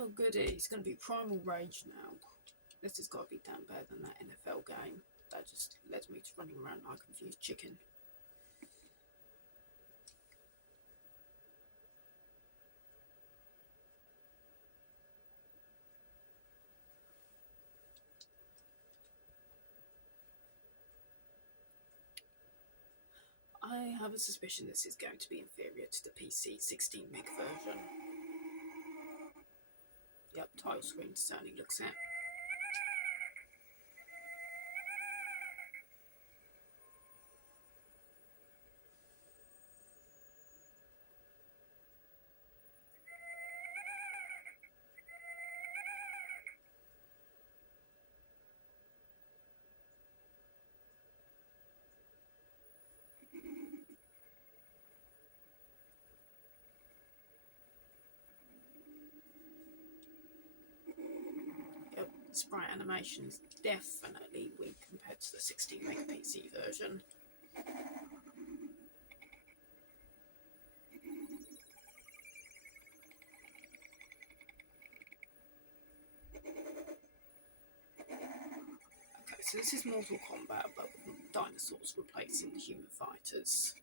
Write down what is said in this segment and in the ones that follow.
Oh goody, it's going to be Primal Rage now. This has got to be damn better than that NFL game. That just led me to running around like a confused chicken. I have a suspicion this is going to be inferior to the PC 16 meg version. Yep, title screen certainly looks it. Yep, sprite animation is definitely weak compared to the 16 meg PC version. So this is Mortal Kombat, but with dinosaurs replacing the human fighters.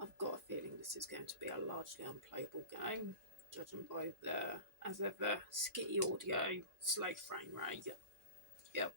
I've got a feeling this is going to be a largely unplayable game, judging by the, as ever, skitty audio, slow frame rate. Yep.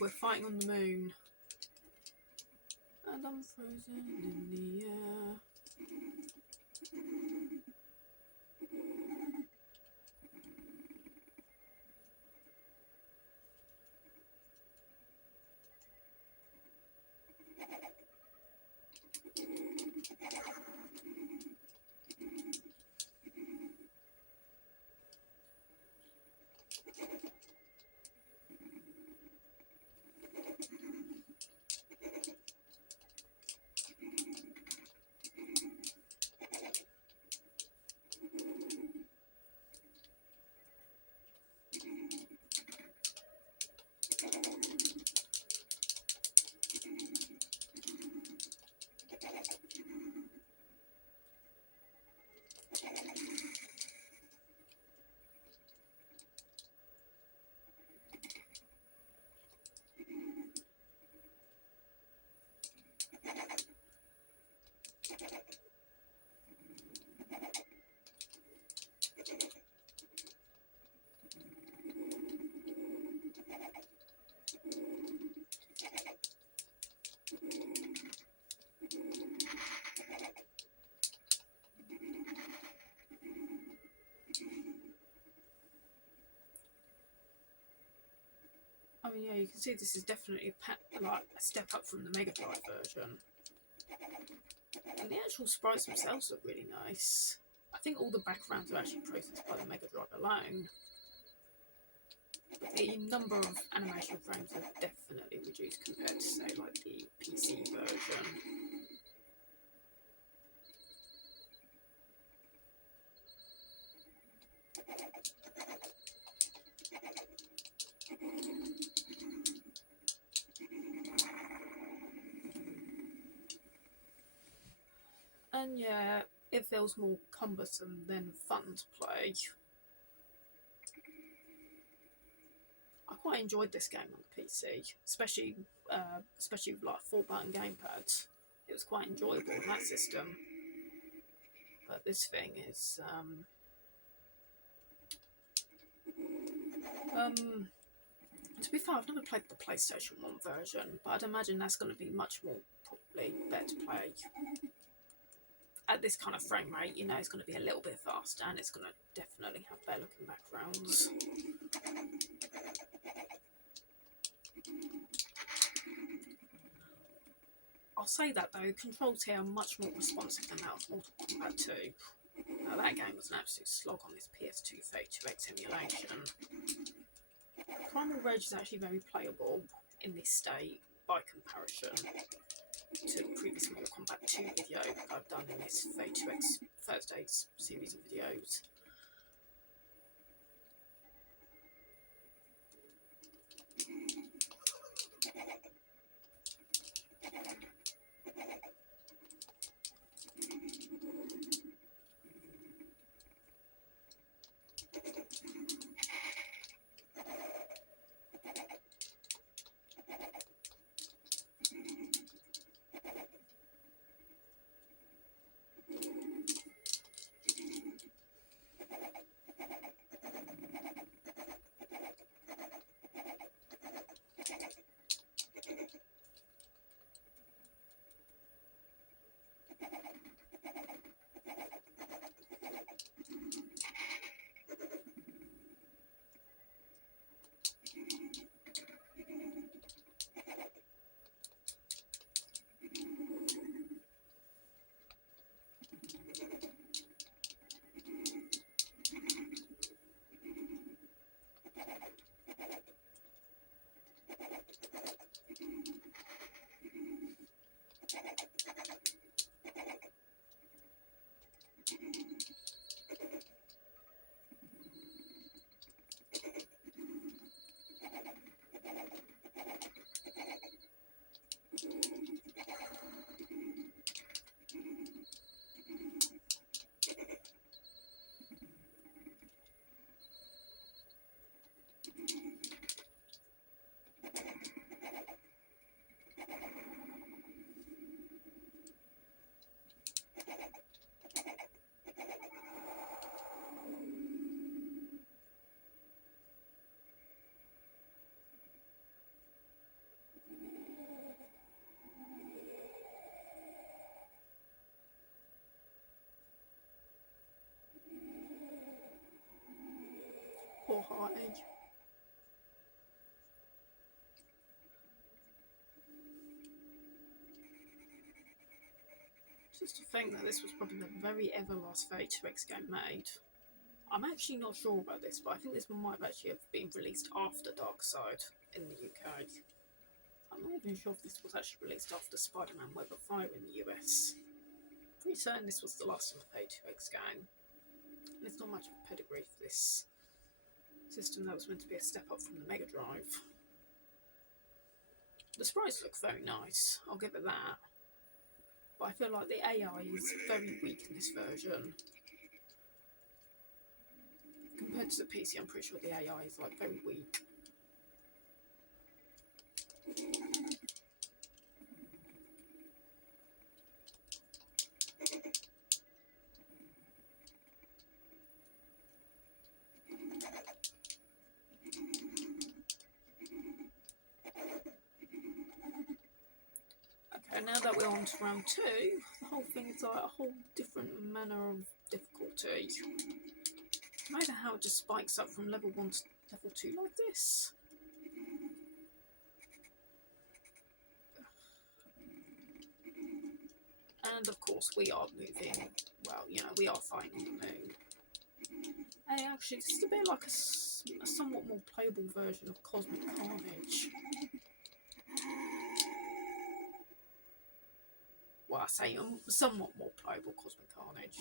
We're fighting on the moon. And I'm frozen in the air. I mean, yeah, you can see this is definitely a step up from the Mega Drive version. And the actual sprites themselves look really nice. I think all the backgrounds are actually processed by the Mega Drive alone. But the number of animation frames are definitely reduced compared to, say, like the PC version. And yeah, it feels more cumbersome than fun to play. I quite enjoyed this game on the PC, especially with like 4-button gamepads. It was quite enjoyable in that system. But this thing is to be fair, I've never played the PlayStation 1 version, but I'd imagine that's going to be much more probably better to play at this kind of frame rate. You know, it's going to be a little bit faster, and it's going to definitely have better looking backgrounds. I'll say that though, controls here are much more responsive than that of Mortal Kombat 2. Now that game was an absolute slog on this PS2 32X emulation. Primal Rage is actually very playable in this state by comparison to the previous Mortal Kombat 2 video I've done in this 32X Thursdays series of videos. Poor Heartache. Just to think that this was probably the very ever last 32X game made. I'm actually not sure about this, but I think this one might have actually have been released after Darkside in the UK. I'm not even sure if this was actually released after Spider-Man Web of Fire in the US. Pretty certain this was the last of the 32X game. And there's not much of a pedigree for this system that was meant to be a step up from the Mega Drive. The sprites look very nice, I'll give it that. But I feel like the AI is very weak in this version. Compared to the PC, I'm pretty sure the AI is like very weak. Okay, now that we're on to round 2, the whole thing is like a whole different manner of difficulty. No matter how it just spikes up from level 1 to level 2 like this. And of course we are moving, well, you know, we are fighting on the moon. Hey, actually, this is a bit like a somewhat more playable version of Cosmic Carnage. Well, I say somewhat more playable Cosmic Carnage.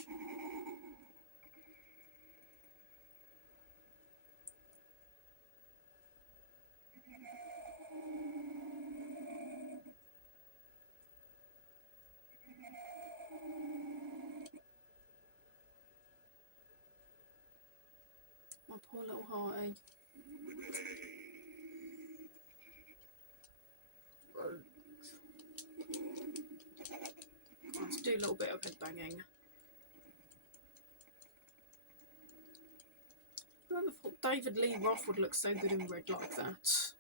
My poor little hearty. Let's do a little bit of headbanging. Whoever thought David Lee Roth would look so good in red like that?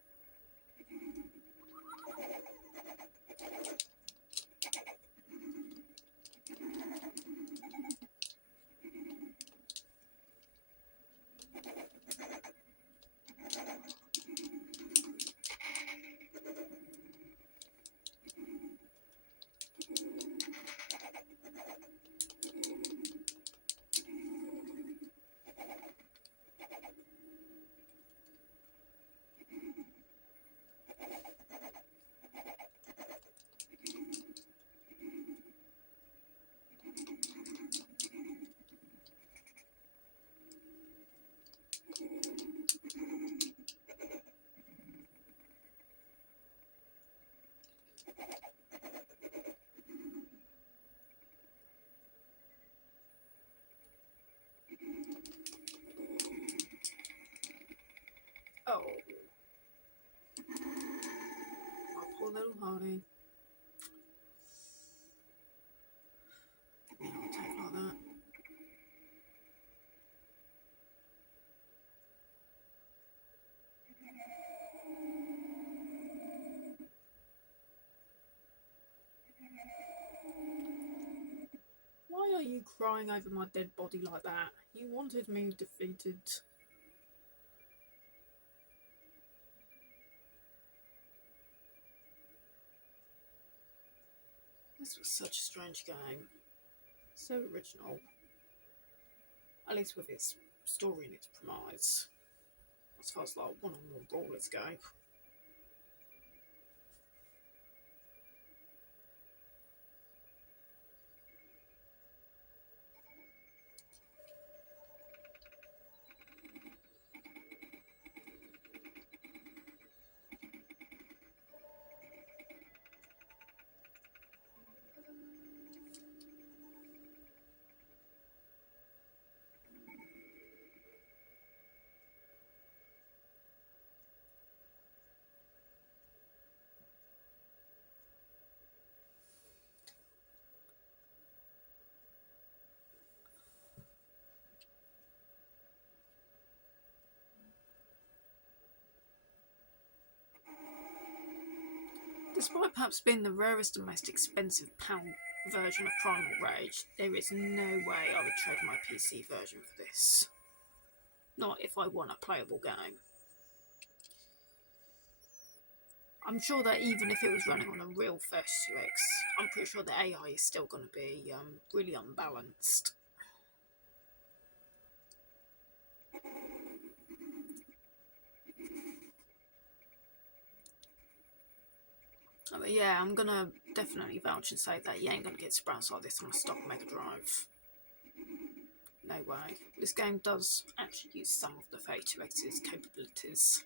Oh. My poor little hearty. Yeah, I'll take like that. Why are you crying over my dead body like that? You wanted me defeated. This was such a strange game. So original. At least with its story and its premise. As far as like one-on-one brawlers go. Despite perhaps being the rarest and most expensive pound version of Primal Rage, there is no way I would trade my PC version for this. Not if I want a playable game. I'm sure that even if it was running on a real 32X, I'm pretty sure the AI is still going to be really unbalanced. But yeah, I'm going to definitely vouch and say that you ain't going to get sprouts like this on a stock Mega Drive. No way. This game does actually use some of the 32X's capabilities.